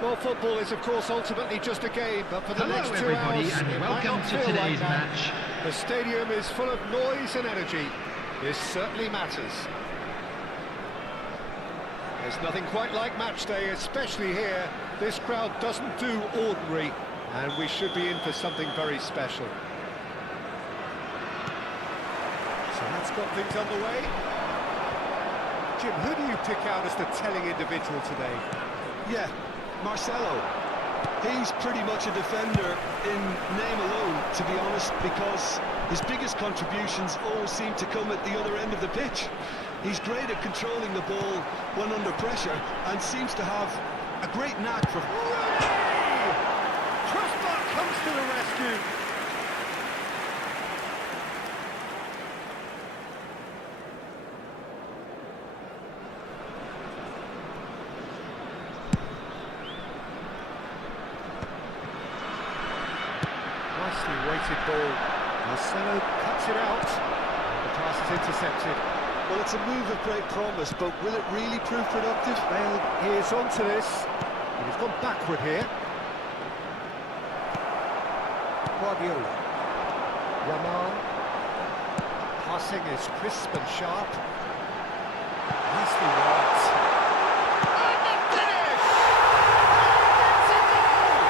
Well, football is, of course, ultimately just a game, but for the next 2 everybody, hours, and it might welcome not to feel today's like that. match. The stadium is full of noise and energy. This certainly matters. There's nothing quite like match day, especially here. This crowd doesn't do ordinary, and we should be in for something very special. So that's got things underway. Jim, who do you pick out as the telling individual today? Yeah, Marcelo. He's pretty much a defender in name alone, to be honest, because his biggest contributions always seem to come at the other end of the pitch. He's great at controlling the ball when under pressure and seems to have a great knack for... Crossbar comes to the rescue. Nicely weighted ball. Marcelo cuts it out. The pass is intercepted. Well, it's a move of great promise, but will it really prove productive? Well, he is onto this. He's gone backward here. Guardiola. Yamal. Passing is crisp and sharp. Nicely worked. And the finish! It's a goal!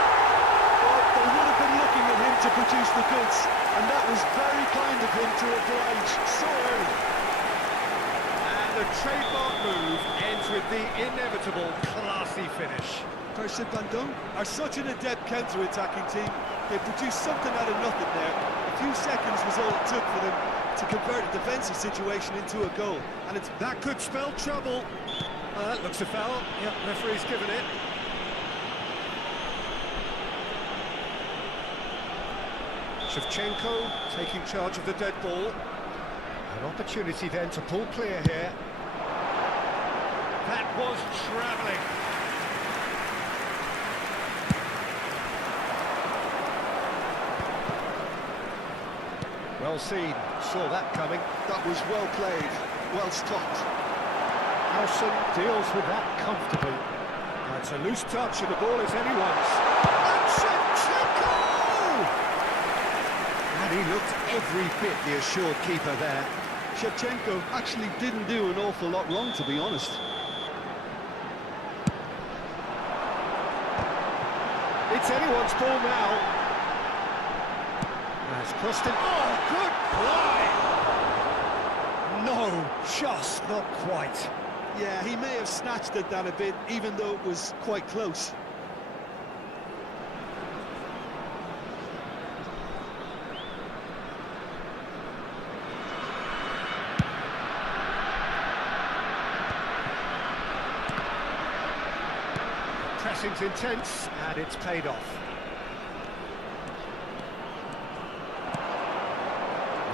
Well, they would have been looking at him to produce the goods, and that was very kind of him to oblige so early. And the trademark move ends with the inevitable classy finish. Paris Saint-Germain are such an adept counter-attacking team. They produced something out of nothing there. A few seconds was all it took for them to convert a defensive situation into a goal. And that could spell trouble. That looks a foul. Yep, referee's given it. Shevchenko taking charge of the dead ball. An opportunity then to pull clear here. That was travelling. Well seen, saw that coming. That was well played, well stopped. Nelson deals with that comfortably. It's a loose touch and the ball is anyone's. And Shevchenko! And he looked every bit the assured keeper there. Shevchenko actually didn't do an awful lot wrong, to be honest. It's anyone's ball now. That's crossed in. Oh, good play! No, just not quite. Yeah, he may have snatched at that a bit, even though it was quite close. Pressing's intense, and it's paid off.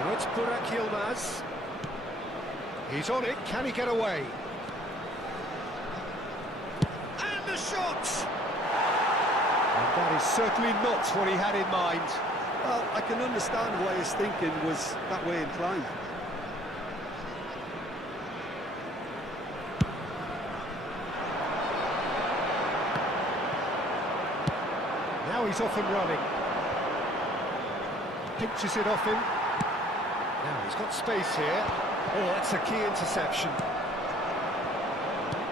Now it's Burak Yilmaz. He's on it, can he get away? And the shot! And that is certainly not what he had in mind. Well, I can understand why his thinking was that way inclined. Now he's off and running. Pinches it off him. Now he's got space here. Oh, that's a key interception.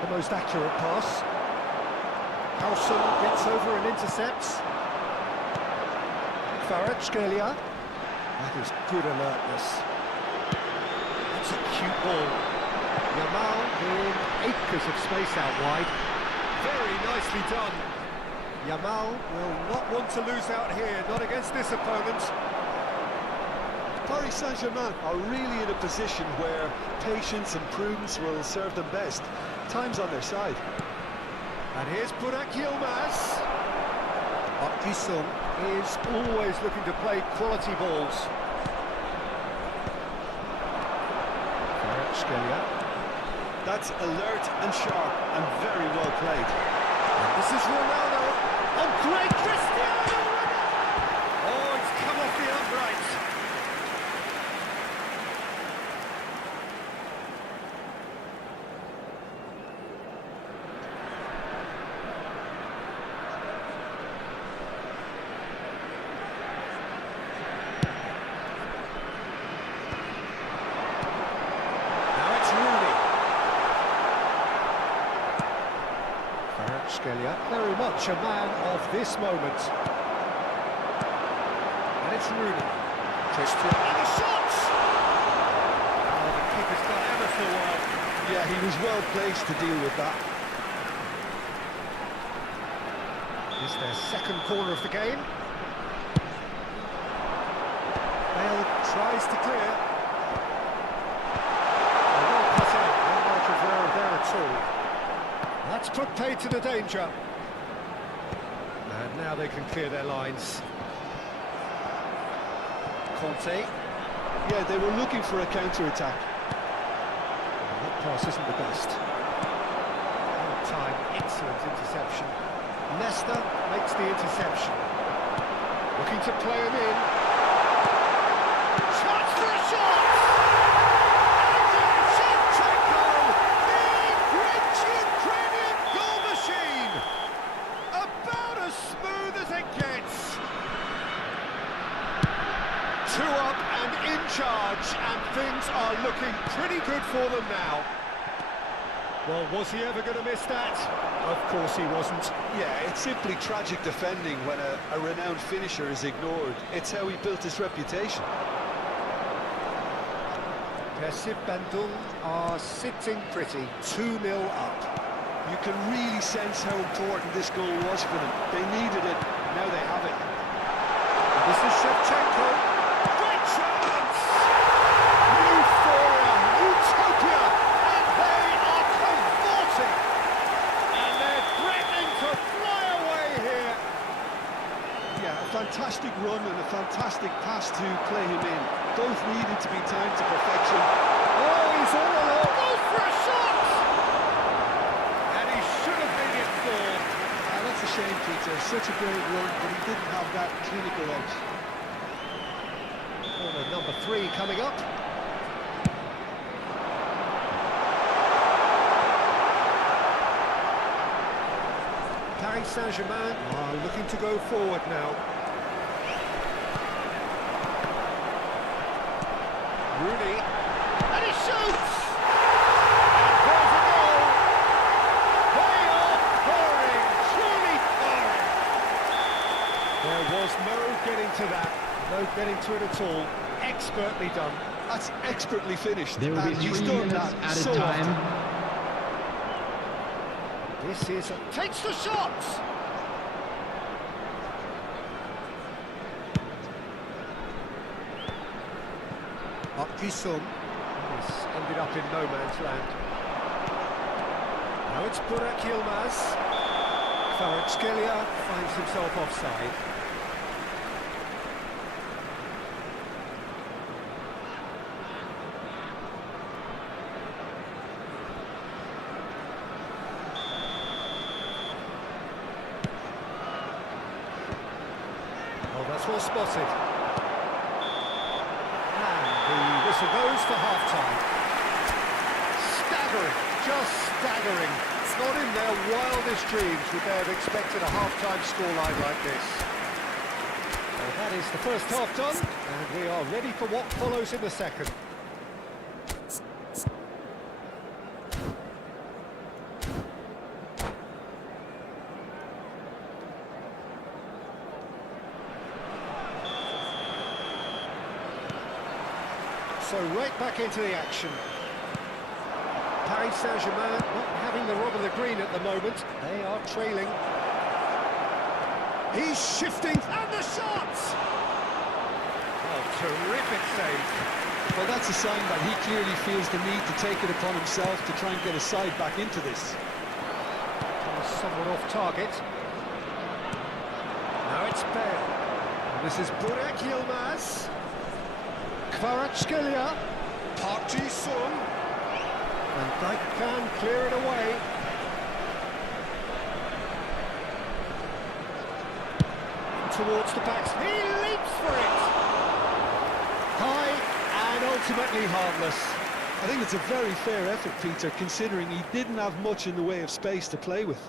The most accurate pass. Carlson gets over and intercepts. Kvaratskhelia. That is good alertness. That's a cute ball. Yamal in acres of space out wide. Very nicely done. Yamal will not want to lose out here, not against this opponent. Paris Saint-Germain are really in a position where patience and prudence will serve them best. Time's on their side. And here's Burak Yilmaz. But Gisson is always looking to play quality balls. Kvaratskhelia. That's alert and sharp and very well played. And this is Ronaldo. Oh, great Cristiano Ronaldo! Oh, it's come off the upright. Kvaratskhelia, very much a man of this moment. And it's Rooney. Christian. And the shots! Oh, the keeper's done ever so well. Yeah, he was well placed to deal with that. It's their second corner of the game. Bale tries to clear. Well cut out, no margin of error there at all. That's put paid to the danger. And now they can clear their lines. Conte. Yeah, they were looking for a counter-attack. That pass isn't the best. Well time, excellent interception. Nesta makes the interception. Looking to play him in. Chance for a shot! And Shevchenko, the French Ukrainian goal machine! About as smooth as it gets. 2 up and in charge, and things are looking pretty good for them now. Well, was he ever going to miss that? Of course he wasn't. Yeah, it's simply tragic defending when a renowned finisher is ignored. It's how he built his reputation. Persib Bandung are sitting pretty, 2-0 up. You can really sense how important this goal was for them. They needed it, now they have it. And this is Shevchenko. Great chance! Euphoria, utopia, and they are cavorting. And they're threatening to fly away here. Yeah, a fantastic run and a fantastic pass to play him in. Both needed to be timed to perfection. Oh, he's all alone. Goes for a shot! And he should have made it four. That's a shame, Peter. Such a great run, but he didn't have that clinical edge. Corner number 3 coming up. Paris Saint-Germain are looking to go forward now. Rooney, and he shoots! And there's a goal! They are pouring, truly pouring! There was no getting to that, no getting to it at all. Expertly done. That's expertly finished. There will be and he's 3 done minutes that at a so time. often. This is takes the shot! Sung. This ended up in no man's land. Now it's Burak Yilmaz. Kvaratskhelia finds himself offside. Oh, that's well spotted. The whistle goes for half-time. Staggering, just staggering. It's not in their wildest dreams would they have expected a half-time scoreline like this. Well, that is the first half done, and we are ready for what follows in the second. So right back into the action. Paris Saint-Germain not having the rub of the green at the moment. They are trailing. He's shifting, and the shot! Oh, terrific save. Well, that's a sign that he clearly feels the need to take it upon himself to try and get a side back into this. Pass somewhat off target. Now it's Bale. And this is Burak Yilmaz. Kvaratskhelia, Park Ji-sung, and they can clear it away. Towards the back, he leaps for it! High and ultimately harmless. I think it's a very fair effort, Peter, considering he didn't have much in the way of space to play with.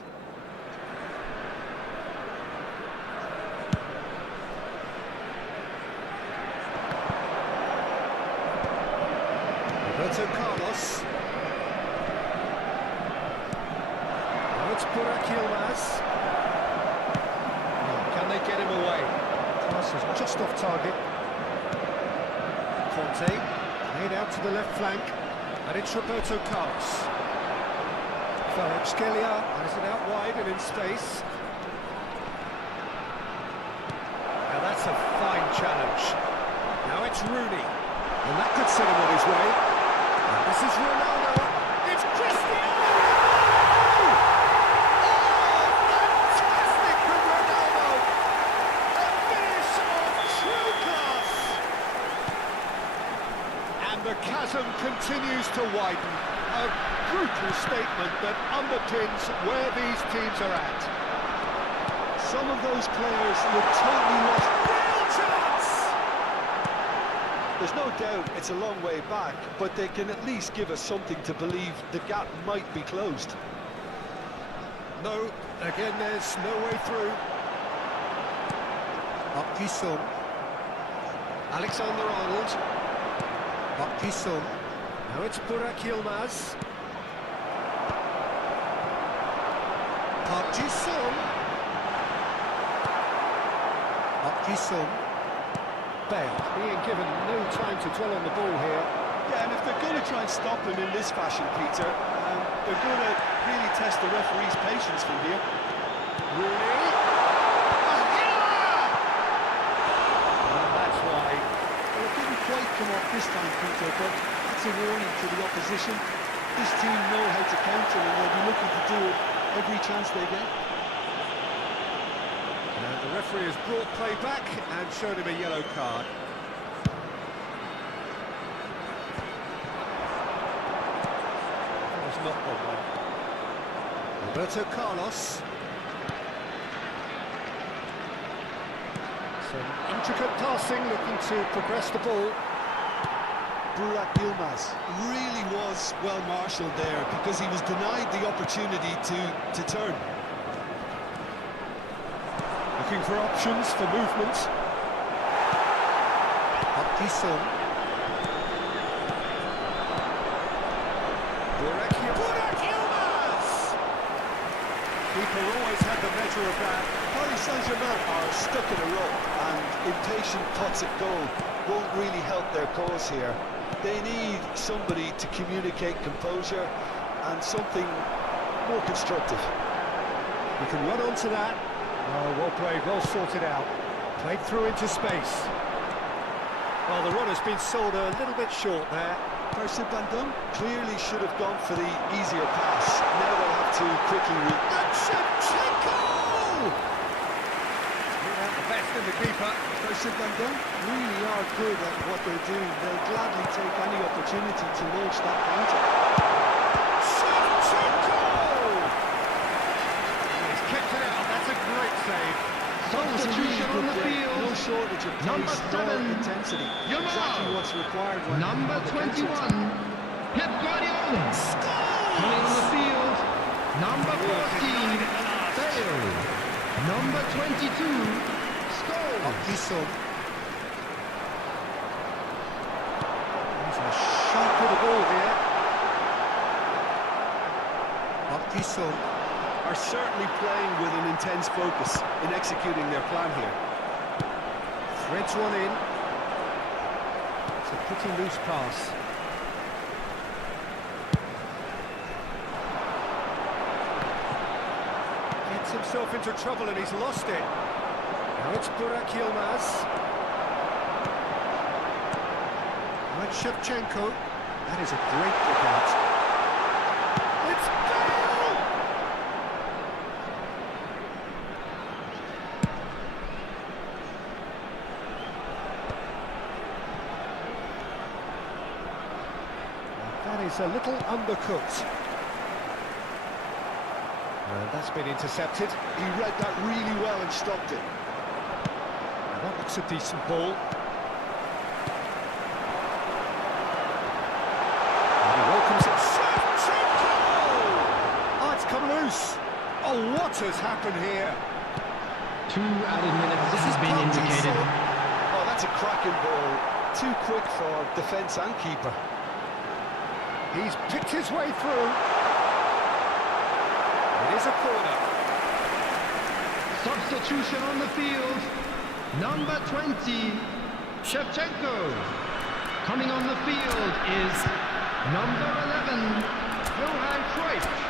Carlos. Now it's it's Burak Yilmaz. Can they get him away? Pass is just off target. Conte, played out to the left flank, and it's Roberto Carlos. Kvaratskhelia has it out wide and in space. Now that's a fine challenge. Now it's Rooney, and that could set him on his way. And this is Ronaldo. It's Cristiano! Oh, fantastic from Ronaldo! A finish of true class! And the chasm continues to widen. A brutal statement that underpins where these teams are at. Some of those players look totally lost. Real chance! There's no doubt it's a long way back, but they can at least give us something to believe the gap might be closed. No, again there's no way through. Up Alexander-Arnold. Up Now it's Burak Yilmaz. Park Ji-sung. Bale being given no time to dwell on the ball here. Yeah, and if they're going to try and stop him in this fashion, Peter, they're going to really test the referee's patience from here. Rooney. And that's why. Well, it didn't quite come off this time, Peter, but that's a warning to the opposition. This team know how to counter, and they'll be looking to do it every chance they get. And the referee has brought play back and shown him a yellow card. That was not the one. Roberto Carlos. Some intricate passing, looking to progress the ball. Burak Yilmaz really was well marshalled there because he was denied the opportunity to turn. Looking for options for movement. Burak Yilmaz! Keeper always had the measure of that. Paris Saint-Germain are stuck in a rut, and impatient putts at goal won't really help their cause here. They need somebody to communicate composure and something more constructive. We can run onto that. Oh, well played, well sorted out. Played through into space. Well, the run has been sold a little bit short there. Percy Van Dam clearly should have gone for the easier pass. Now they'll have to quickly... And Shevchenko! Bring out the best in the keeper. Percy Van Dam really are good at what they're doing. They'll gladly take any opportunity to launch that counter. Shevchenko! He's kicked it out, that's a great save. Substitution on the field. No shortage of pace, no intensity. Exactly what's required. Number 21, Pep Guardiola. Coming on the field. Number 14, Bale. Number 22, Scholes. He's a sharp with the ball here. Are certainly playing with an intense focus in executing their plan here. Threads one in. It's a pretty loose pass. Gets himself into trouble and he's lost it. Now it's Burak Yilmaz. Now it's Shevchenko. That is a great kick out. It's Bale! That is a little undercooked. And that's been intercepted. He read that really well and stopped it. Now that looks a decent ball. And he welcomes it. Shevchenko! Oh, it's come loose. Oh, what has happened here? 2 added minutes has been indicated. Oh, that's a cracking ball. Too quick for defence and keeper. He's picked his way through. It Here's a corner. Substitution on the field. Number 20, Shevchenko. Coming on the field is number 11, Johan Cruyff.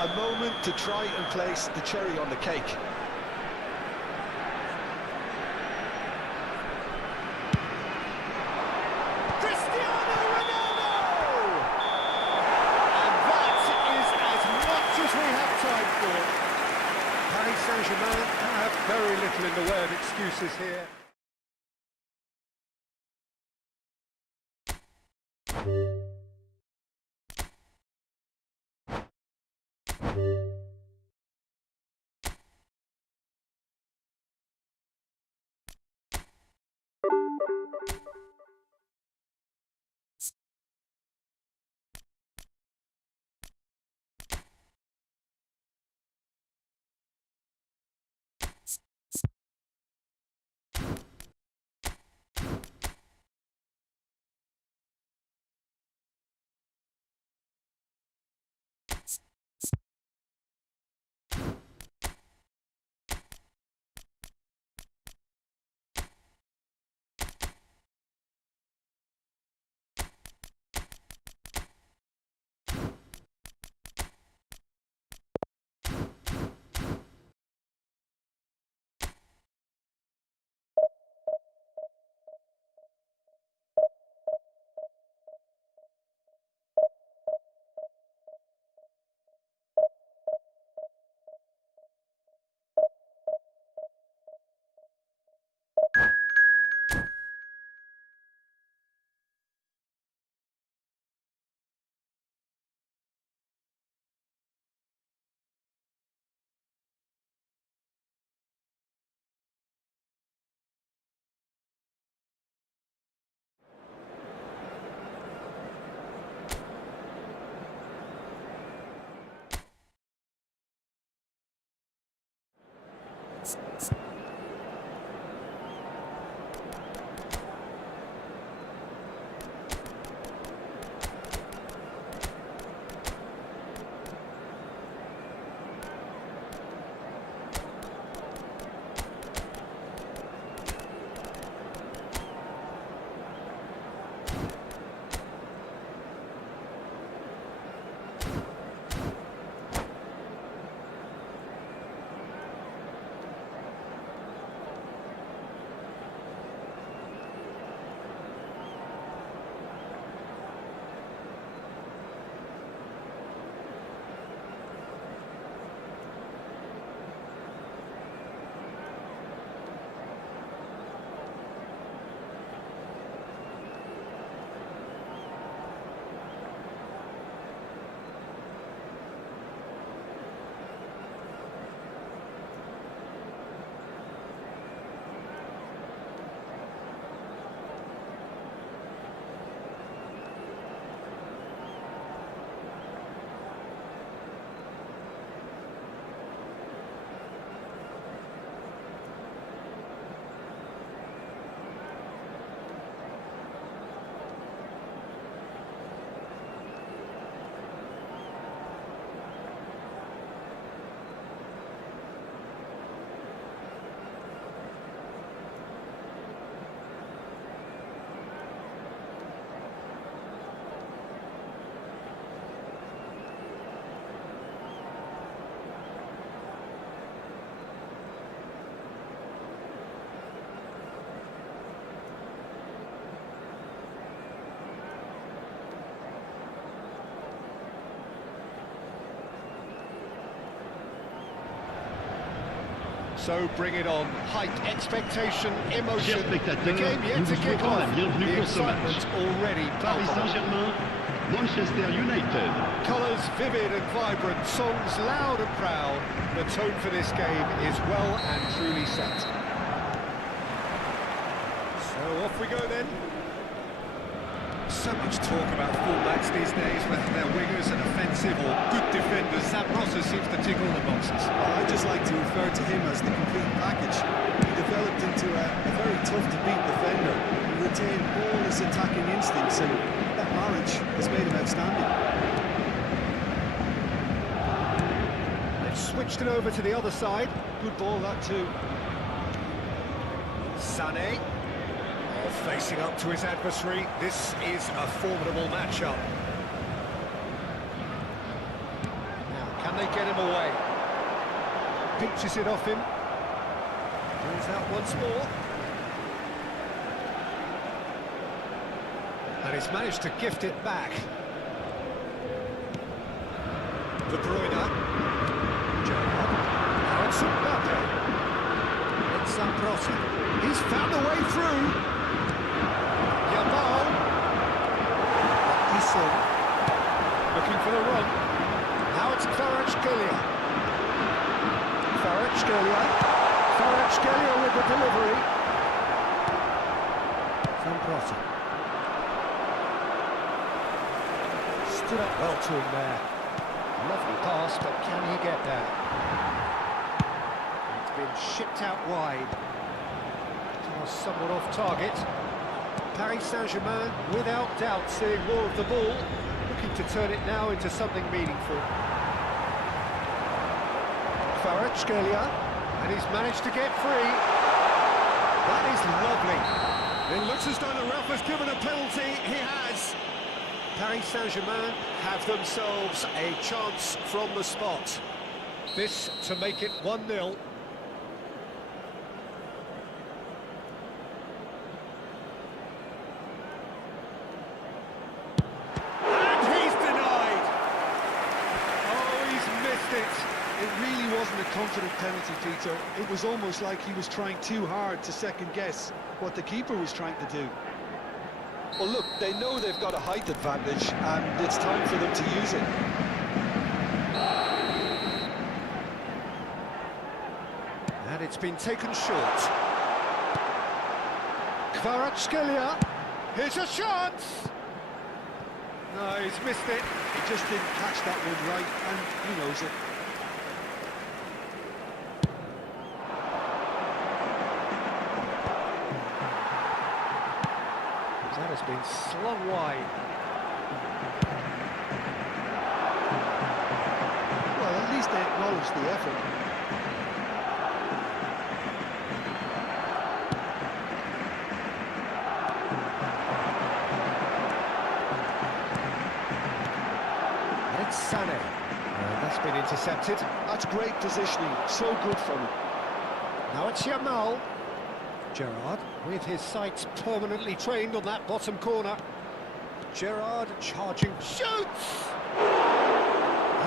A moment to try and place the cherry on the cake. Cristiano Ronaldo! And that is as much as we have time for. Paris Saint-Germain have very little in the way of excuses here. So bring it on. Hype, expectation, emotion. Chers The spectateurs, game yet nous to vous kick souhaitons la off. bienvenue The pour ce match. excitement already Paris palpable. Saint-Germain, Manchester United. Colours vivid and vibrant, songs loud and proud. The tone for this game is well and truly set. So off we go then. So much talk about fullbacks these days, whether they're wingers and offensive or good defenders. Sam Rosser seems to tick all the boxes. I just like to refer to him as the complete package. He developed into a very tough-to-beat defender. He retained all his attacking instincts, and that marriage has made him outstanding. They've switched it over to the other side. Good ball, that too. Sané. Facing up to his adversary, this is a formidable matchup. Now, can they get him away? Pinches it off him. Pulls out once more. And he's managed to gift it back. De Bruyne. Gerrard. Now it's Mbappe. It's Zambrossi. He's found a way through. Looking for the run. Now it's Kvaratskhelia. Kvaratskhelia with the delivery. Zambrossi. Stood up well to him there. Lovely pass, but can he get there? It's been shipped out wide. Somewhat off target. Paris Saint-Germain, without doubt, seeing more of the ball, looking to turn it now into something meaningful. Kvaratskhelia, and he's managed to get free. That is lovely. It looks as though the ref has given a penalty. He has. Paris Saint-Germain have themselves a chance from the spot. This to make it 1-0. It really wasn't a confident penalty, Peter. It was almost like he was trying too hard to second-guess what the keeper was trying to do. Well, look, they know they've got a height advantage, and it's time for them to use it. And it's been taken short. Kvaratskhelia. Here's a chance! No, he's missed it. He just didn't catch that one right, and he knows it. That has been slung wide. Well, at least they acknowledge the effort. And it's Sané. That's been intercepted. That's great positioning, so good from him. Now it's Yamal. Gerrard, with his sights permanently trained on that bottom corner. Gerrard charging, shoots!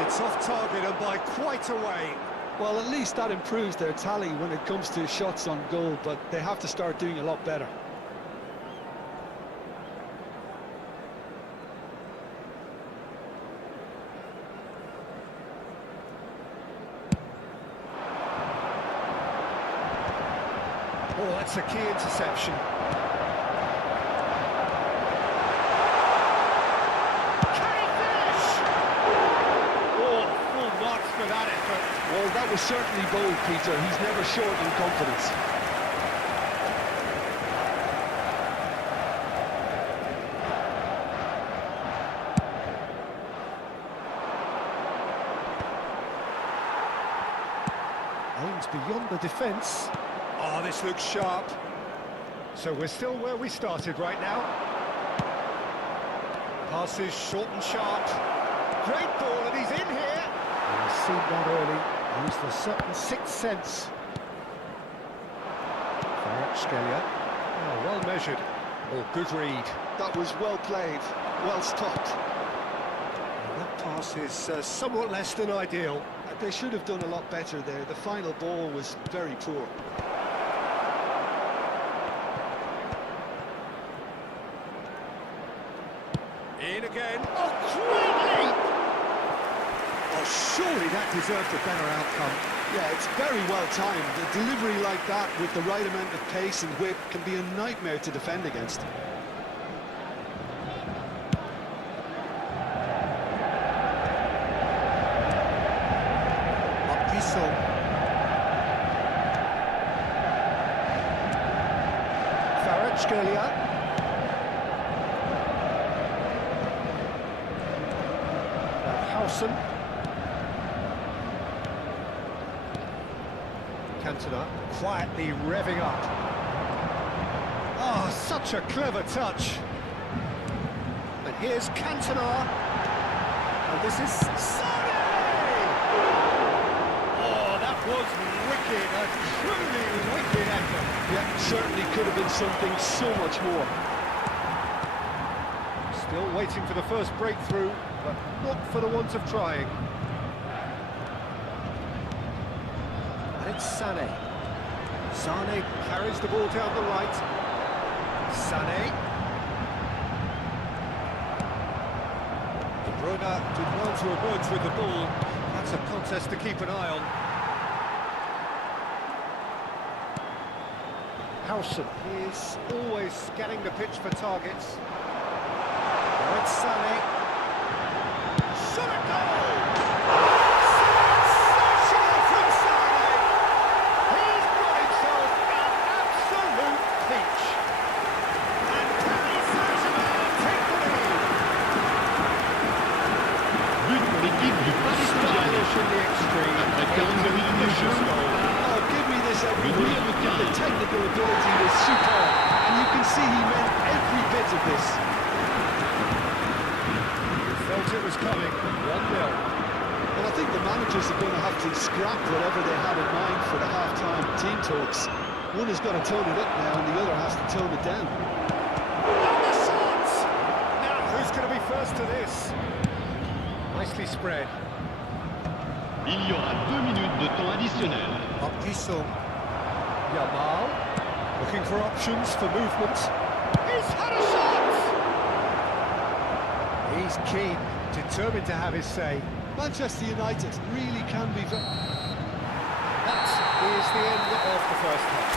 It's off target and by quite a way. Well, at least that improves their tally when it comes to shots on goal, but they have to start doing a lot better. Oh, that's a key interception. Can he finish? Oh, full marks for that effort. Well, that was certainly bold, Peter. He's never short in confidence. Aims beyond the defence. Oh, this looks sharp. So we're still where we started right now. Passes short and sharp. Great ball, and he's in here. And he's seen that early. Used a certain sixth sense. Kvaratskhelia. Oh, well measured. Oh, good read. That was well played, well stopped. And that pass is somewhat less than ideal. they should have done a lot better there. The final ball was very poor. In again. Oh, great leap! Oh, surely that deserved a better outcome. Yeah, it's very well timed. A delivery like that with the right amount of pace and whip can be a nightmare to defend against. Cantona quietly revving up. Oh, such a clever touch. And here's Cantona. And this is Sane! Oh, that was wicked, a truly wicked effort. Yeah, certainly could have been something so much more. Still waiting for the first breakthrough, but not for the want of trying. And it's Sané. Sané carries the ball down the right. Sané. De Bruyne did well to emerge with the ball. That's a contest to keep an eye on. Howson is always scanning the pitch for targets. Now it's Sané. Shot a goal! Sensational from Sané! He's got himself an absolute peach. And Paris Saint-Germain take the lead. But pour l'équipe du Paris Saint-Germain. Stylish in the extreme. Après 42 minutes de jeu, Oh, give me this every Le week. numéro 15. The technical ability was superb, and you can see he meant every bit of this. Felt it was coming. 1-0. Well, I think the managers are going to have to scrap whatever they had in mind for the half-time team talks. One has got to tone it up now, and the other has to tone it down. And the shot! Now, who's going to be first to this? Nicely spread. Il y aura 2 minutes de temps additionnel. Yamal, looking for options for movement. He's had a shot! He's keen, determined to have his say. Manchester United really can be... That is the end of the first half.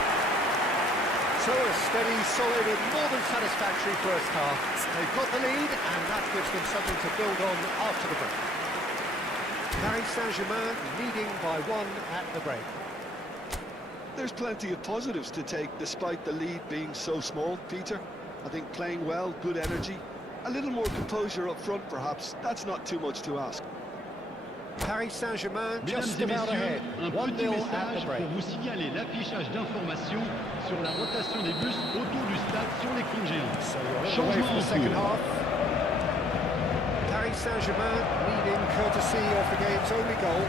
So a steady, solid and more than satisfactory first half. They've got the lead and that gives them something to build on after the break. Paris Saint-Germain leading by 1 at the break. There's plenty of positives to take despite the lead being so small, Peter. I think playing well, good energy, a little more composure up front perhaps, that's not too much to ask. Paris Saint-Germain just Mesdames et about ahead, messieurs, un petit 1-0 at message the break. pour vous signaler l'affichage d'informations sur la rotation des bus autour du stade sur l'écran géant. So we're away Changement for en the second cours. half. Paris Saint-Germain leading courtesy of the game's only goal.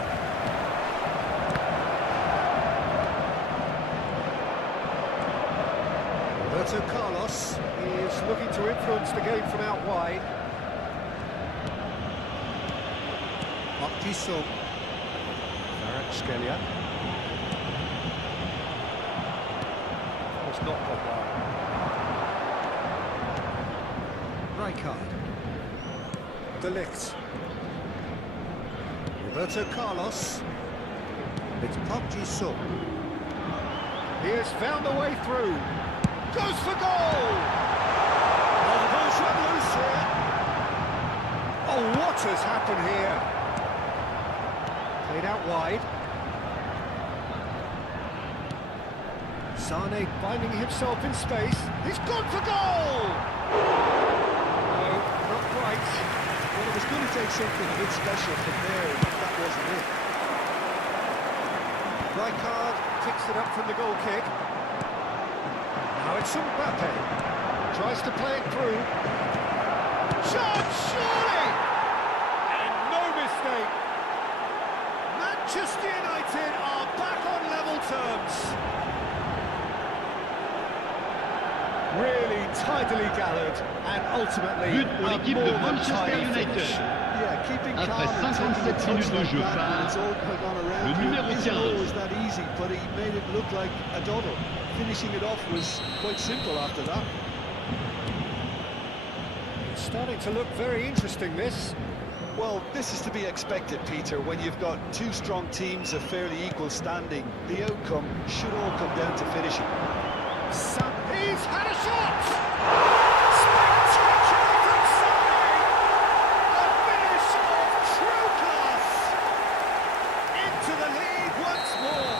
Roberto Carlos is looking to influence the game from out wide. Marquisson. Kvaratskhelia. It's not Pogba. Rijkaard. BLITZ. Roberto Carlos. It's Marquisson. He has found a way through. Goes for goal! Oh, the ball's run loose here. Oh, what has happened here? Played out wide. Sané finding himself in space. He's gone for goal! No, not quite. Well, it was going to take something a bit special from there, and that wasn't it. Rijkaard picks it up from the goal kick. Now it's Mbappe. Tries to play it through. Shot, surely! And no mistake. Manchester United are back on level terms. Really tidily gathered and ultimately But pour a l'équipe more de than Manchester tidy United. finish. Yeah, keeping Après calm and taking a 57 touch minutes de like jeu that when par it's all going on le around you numéro isn't 15. always that easy, but he made it look like a dawdle. Finishing it off was quite simple after that. It's starting to look very interesting, this. Well, this is to be expected, Peter, when you've got two strong teams of fairly equal standing. The outcome should all come down to finishing. He's had a shot! Spectacular from Sonny! A finish of true class! Into the lead once more!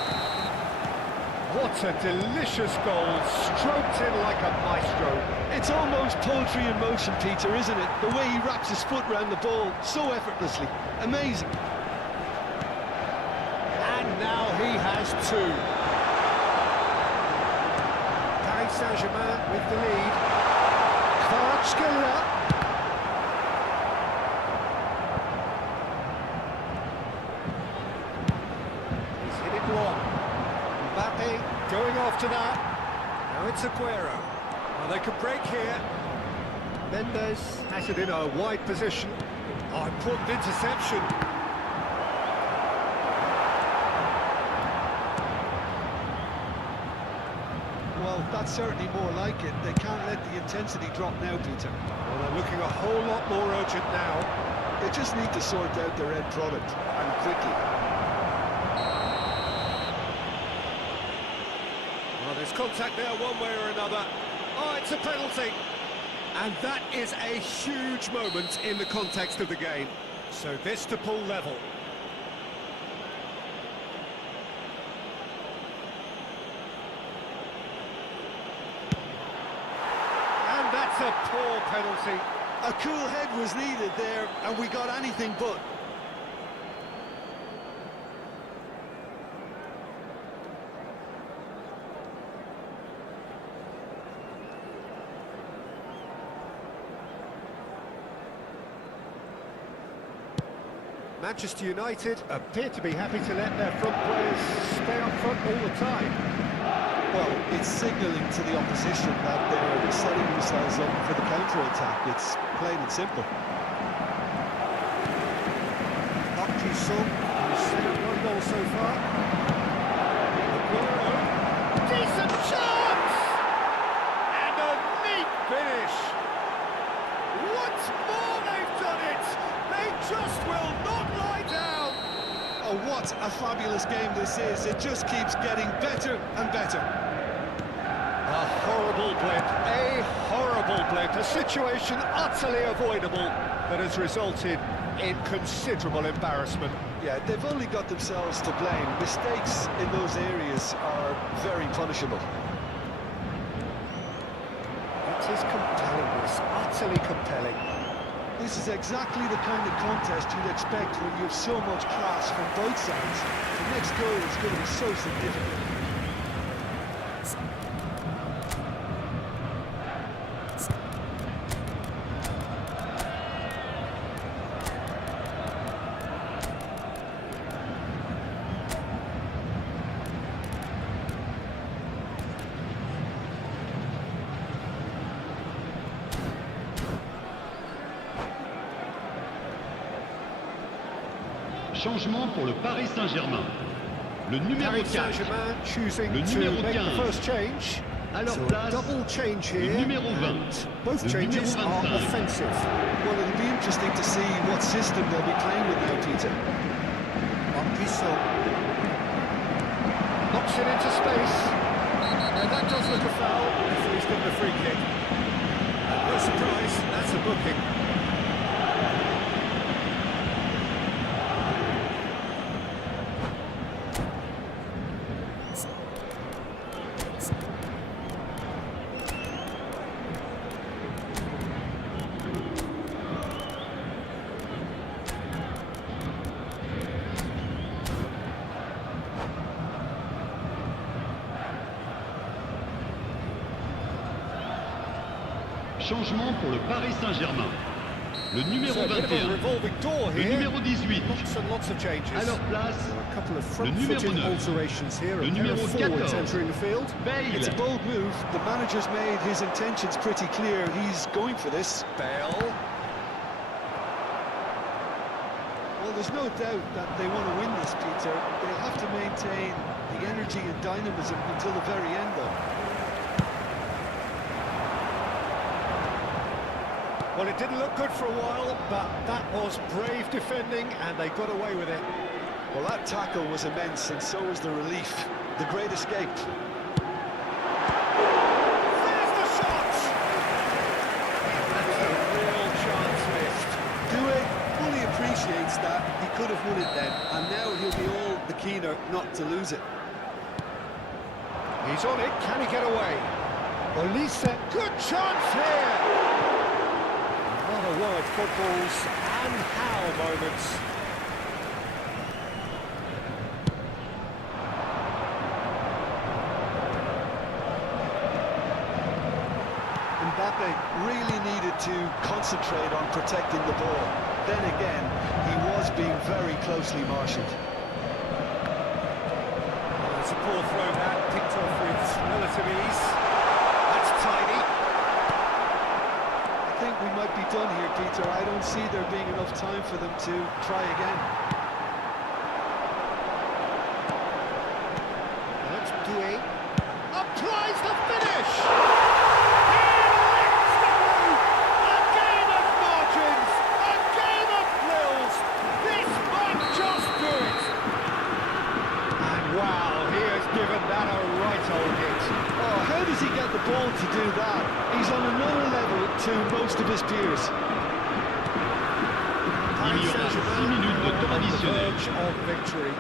What a delicious goal, stroked in like a maestro. It's almost poetry in motion, Peter, isn't it? The way he wraps his foot round the ball so effortlessly. Amazing. And now he has two. Paris Saint-Germain with the lead. CURLER. He's hit it long. Mbappe going after that. Now it's Aguero. Well, they could break here. Mendes has it in a wide position. Oh, important interception. Well, that's certainly more like it. They can't let the intensity drop now, Peter. Well, they're looking a whole lot more urgent now. They just need to sort out their end product, and quickly. Well, there's contact there one way or another. Oh, it's a penalty. And that is a huge moment in the context of the game. So this to pull level. And that's a poor penalty. A cool head was needed there, and we got anything but. Manchester United appear to be happy to let their front players stay up front all the time. Well, it's signalling to the opposition that they're setting themselves up for the counter-attack. It's plain and simple. Sung, who's set up one goal so far. Aguero, decent chance! And a neat finish! Once more they've done it! They just will not lie down! Oh, what a fabulous game this is. It just keeps getting better and better. A horrible blip, a situation utterly avoidable that has resulted in considerable embarrassment. Yeah, they've only got themselves to blame. Mistakes in those areas are very punishable. It is compelling, this, utterly compelling. This is exactly the kind of contest you'd expect when you have so much class from both sides. The next goal is going to be so significant. Changement pour le Paris Saint-Germain. Le numéro Paris 4. Saint-Germain choosing Le to numéro make 15. the first change. À leur So a place, double change le here. numéro 20. And both Le changes numéro are 25. offensive. Well, it'll be interesting to see what system they'll be playing with now, Peter. Sung knocks it into space. Now that does look a foul. Referee's given a free kick. And no surprise, that's a booking. Changement pour le Paris Saint-Germain. Le numéro So a bit of a 21. revolving door Le here. numéro 18. Lots and lots of changes. À leur place, A couple of le numéro front-footed 9. alterations here. Le A pair numéro of forwards 14. entering the field. It's a Bale. bold move. The manager's made his intentions pretty clear. He's going for this. Bale. Well, there's no doubt that they want to win this, Peter. They'll have to maintain the energy and dynamism until the very end, though. Well, it didn't look good for a while, but that was brave defending, and they got away with it. Well, that tackle was immense, and so was the relief. The great escape. There's the shot! That's a real chance missed. Due fully appreciates that he could have won it then, and now he'll be all the keener not to lose it. He's on it, can he get away? Olise, good chance here! What a wide footballs, and how moments. Mbappe really needed to concentrate on protecting the ball. Then again, he was being very closely marshalled. It's a poor throw that, picked off with relative ease. That's tidy. I think we might be done here, Peter. I don't see there being enough time for them to try again. That's Doué. Applies the finish! He lifts the roof! A game of margins! A game of thrills! This might just do it! And wow, he has given that a right old hit. Oh, how does he get the ball to do that? He's on another level to most of his peers. Il y aura 6 minutes de temps On the additionnel. verge of victory.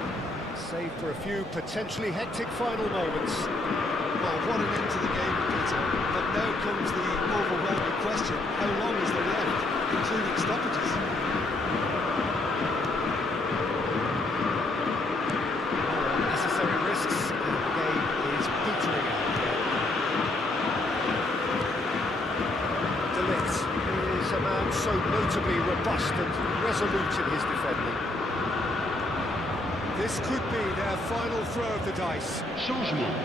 Save for a few potentially hectic final moments. Well, what an end to the game, Peter. But now comes the overwhelming question. How long is there left, including stoppages? Unnecessary risks, and the game is petering out here. BLITZ is a man so notably robust and resolute in his defending. This could be their final throw of the dice. Changement.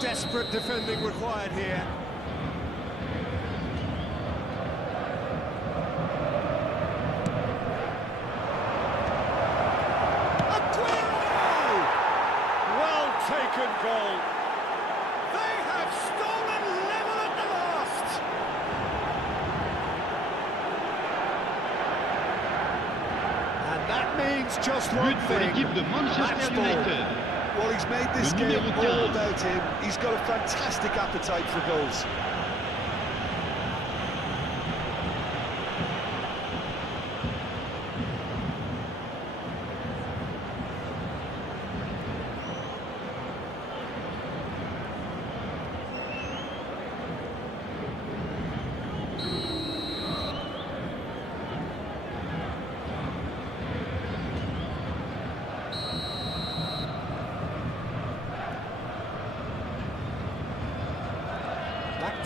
Desperate defending required here. Aguero! Well taken goal. They have stolen level at the last. And that means just one But pour thing. l'équipe de Manchester Match ball. United. Well, he's made this Le game numéro all 15. about him. He's got a fantastic appetite for goals.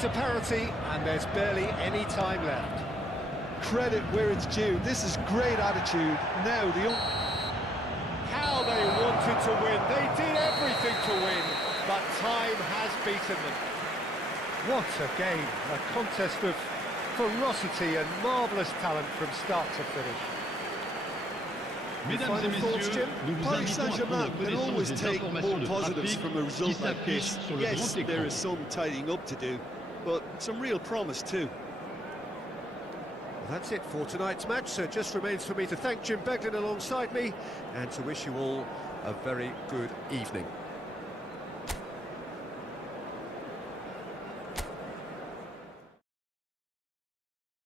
a penalty, and there's barely any time left. Credit where it's due. This is great attitude. Now, How they wanted to win. They did everything to win, but time has beaten them. What a game. A contest of ferocity and marvellous talent from start to finish. Mesdames et messieurs, nous vous Paris invitons à Saint-Germain prendre can connaissance always des take more informations de positives trafic from a qui result like s'affichent this. sur le Yes, grand there écran. is some tidying up to do, but some real promise too. Well, that's it for tonight's match, so it just remains for me to thank Jim Beglin alongside me and to wish you all a very good evening.